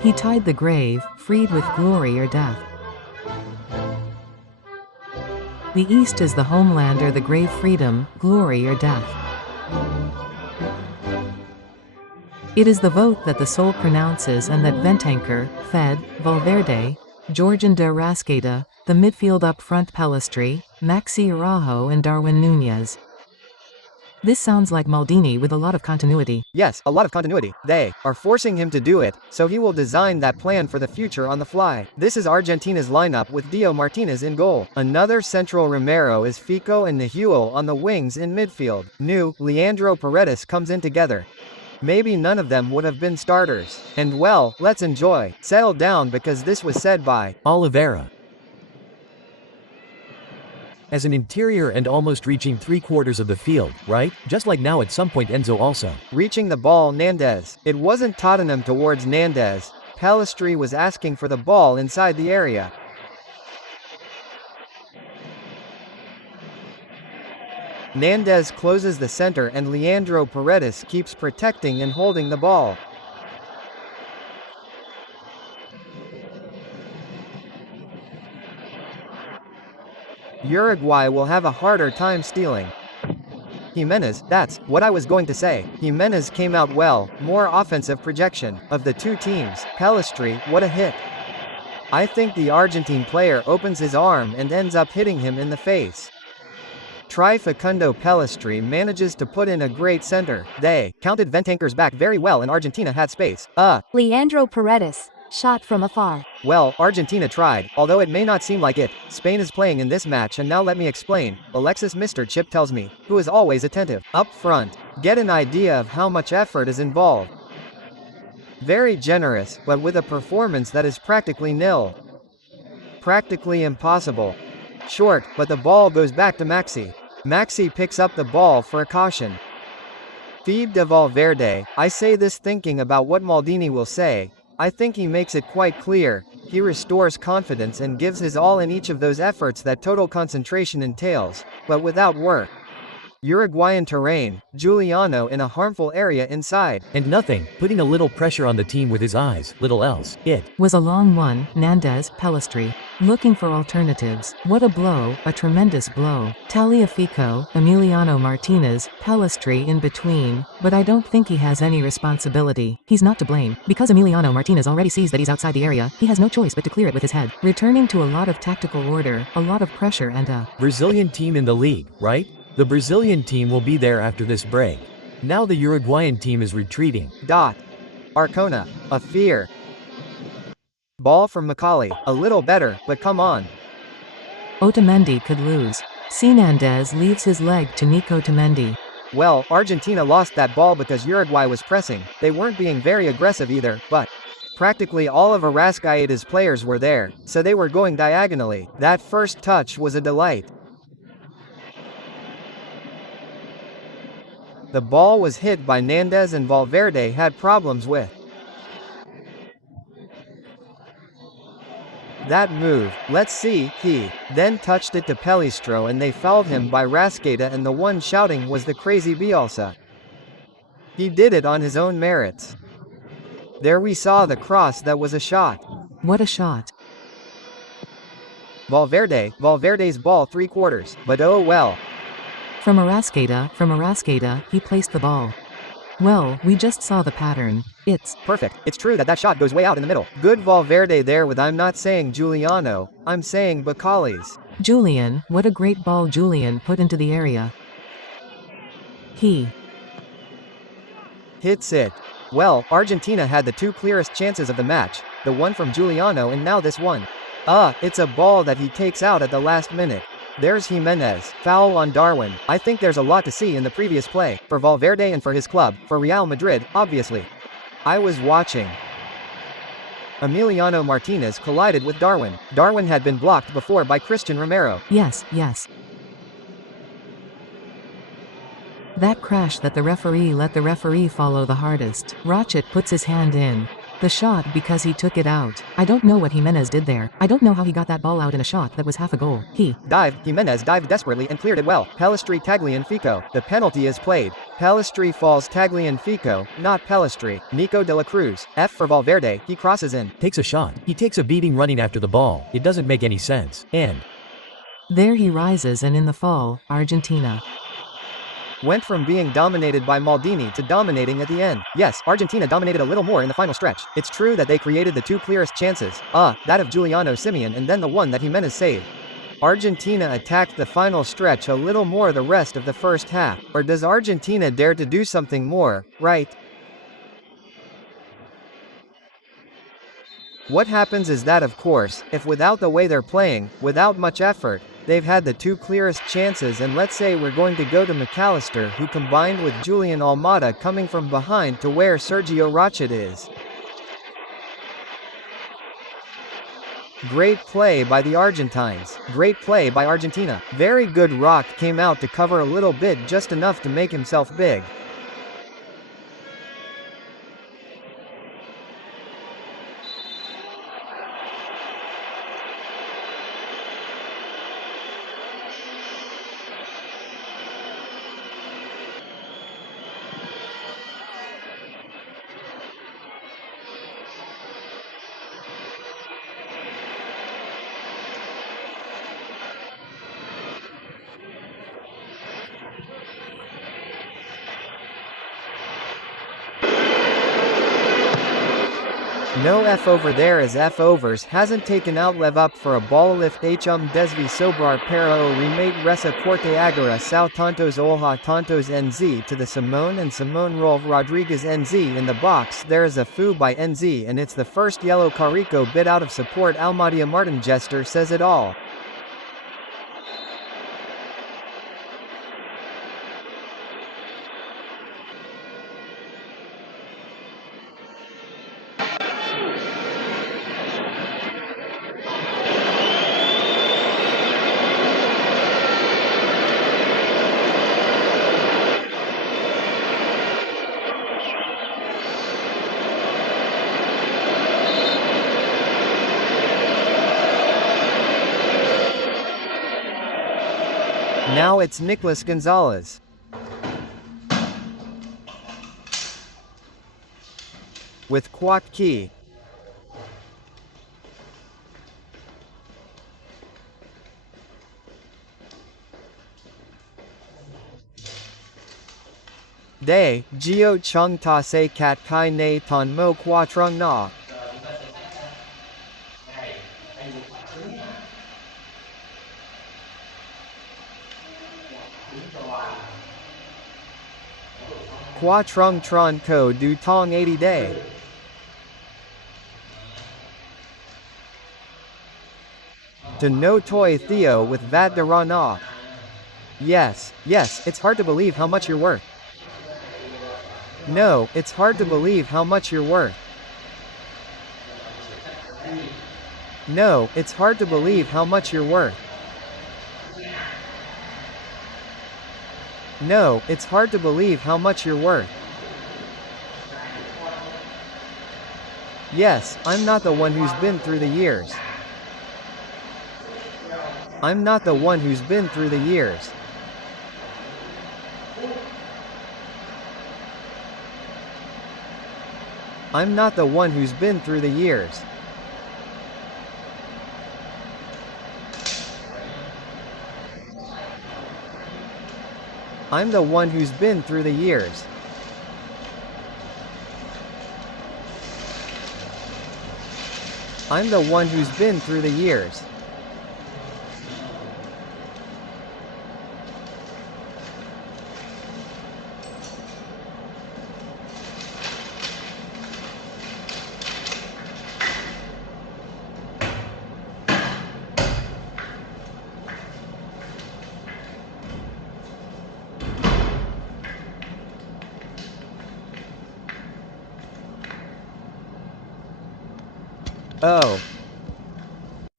He tied the grave, freed with glory or death. The East is the homeland or the grave, freedom, glory or death. It is the vote that the soul pronounces and that Bentancur, Fed, Valverde, Georgian de Rasqueta, the midfield up front Pelistri, Maxi Araujo and Darwin Núñez. This sounds like Maldini with a lot of continuity. Yes, a lot of continuity. They are forcing him to do it, so he will design that plan for the future on the fly. This is Argentina's lineup with Dio Martinez in goal. Another central Romero is Fico and Nahuel on the wings in midfield. New, Leandro Paredes comes in together. Maybe none of them would have been starters. And well, let's enjoy. Settle down because this was said by Oliveira. As an interior and almost reaching 3/4 of the field, right? Just like now at some point Enzo also. Reaching the ball Nandez. It wasn't Tottenham towards Nandez. Pelistri was asking for the ball inside the area. Nandez closes the center and Leandro Paredes keeps protecting and holding the ball. Uruguay will have a harder time stealing. Jimenez, that's what I was going to say. Jimenez came out well, more offensive projection. Of the two teams, Pelistri, what a hit. I think the Argentine player opens his arm and ends up hitting him in the face. Facundo Pelistri manages to put in a great center. They counted Bentancur's back very well and Argentina had space. Leandro Paredes, shot from afar. Well, Argentina tried, although it may not seem like it. Spain is playing in this match and now let me explain. Alexis Mr. Chip tells me, who is always attentive. Up front, get an idea of how much effort is involved. Very generous, but with a performance that is practically nil. Practically impossible. Short, but the ball goes back to Maxi. Maxi picks up the ball for a caution. Feed de Valverde. I say this thinking about what Maldini will say. I think he makes it quite clear. He restores confidence and gives his all in each of those efforts that total concentration entails, but without work. Uruguayan terrain, Giuliano in a harmful area inside. And nothing, putting a little pressure on the team with his eyes, little else. It was a long one. Nandez, Pelistri. Looking for alternatives. What a blow, a tremendous blow. Tagliafico, Emiliano Martinez, Pelistri in between, but I don't think he has any responsibility. He's not to blame. Because Emiliano Martinez already sees that he's outside the area, he has no choice but to clear it with his head. Returning to a lot of tactical order, a lot of pressure and a Brazilian team in the league, right? The Brazilian team will be there after this break. Now the Uruguayan team is retreating. Arcona, a fear. Ball from Macaulay, a little better, but come on. Otamendi could lose. Nandez leaves his leg to Nico Otamendi. Well, Argentina lost that ball because Uruguay was pressing. They weren't being very aggressive either, but practically all of Arrascaeta's players were there, so they were going diagonally. That first touch was a delight. The ball was hit by Nandez and Valverde had problems with that move. Let's see, he then touched it to Pelistro and they fouled him by Rasqueta and the one shouting was the crazy Bielsa. He did it on his own merits. There we saw the cross that was a shot. What a shot. Valverde's ball 3/4, but oh well. From Arrascaeta, he placed the ball. Well, we just saw the pattern. It's perfect. It's true that that shot goes way out in the middle. Good Valverde there with I'm not saying Giuliano, I'm saying Bacali's. Julian, what a great ball Julian put into the area. He hits it. Well, Argentina had the two clearest chances of the match, the one from Giuliano and now this one. It's a ball that he takes out at the last minute. There's Jimenez, foul on Darwin. I think there's a lot to see in the previous play, for Valverde and for his club, for Real Madrid, obviously. I was watching. Emiliano Martinez collided with Darwin. Darwin had been blocked before by Christian Romero. Yes. That crash that the referee let the referee follow the hardest. Ratchet puts his hand in. The shot because he took it out. I don't know what Jimenez did there. I don't know how he got that ball out in a shot that was half a goal. Dive. Jimenez dived desperately and cleared it well. Pellistri Tagliafico. The penalty is played. Pellistri falls Tagliafico, not Pellistri. Nico de la Cruz. F for Valverde. He crosses in. Takes a shot. He takes a beating running after the ball. It doesn't make any sense. And there he rises, and in the fall, Argentina went from being dominated by Maldini to dominating at the end. Yes, Argentina dominated a little more in the final stretch. It's true that they created the two clearest chances. That of Giuliano Simeone and then the one that Jimenez saved. Argentina attacked the final stretch a little more the rest of the first half. Or does Argentina dare to do something more, right? What happens is that, of course, if without the way they're playing, without much effort, they've had the two clearest chances, and let's say we're going to go to McAllister, who combined with Julian Almada coming from behind to where Sergio Rochet is. Great play by the Argentines. Great play by Argentina. Very good. Rock came out to cover a little bit, just enough to make himself big. No F over there, as F overs hasn't taken out Lev up for a ball lift. Desvi Sobrar para o remate Resa Corte Agara Sao Tantos Olha Tantos NZ to the Simone, and Simone Rolf Rodriguez NZ in the box. There is a foo by NZ, and it's the first yellow. Carico bit out of support. Almadia Martin Jester says it all. Now it's Nicolas Gonzalez. With Kwak Ki. Day, Gio Chung Ta Se Kat Kai Ne Ton Mo Kwa Trung Na. Qua Trung Tron Ko Du Tong 80 Day. To No Toy Theo with Vat de Rana. Yes, it's hard to believe how much you're worth. No, it's hard to believe how much you're worth. No, it's hard to believe how much you're worth. No, it's hard to believe how much you're worth. Yes, I'm not the one who's been through the years. I'm not the one who's been through the years. I'm not the one who's been through the years. I'm the one who's been through the years. I'm the one who's been through the years. Oh,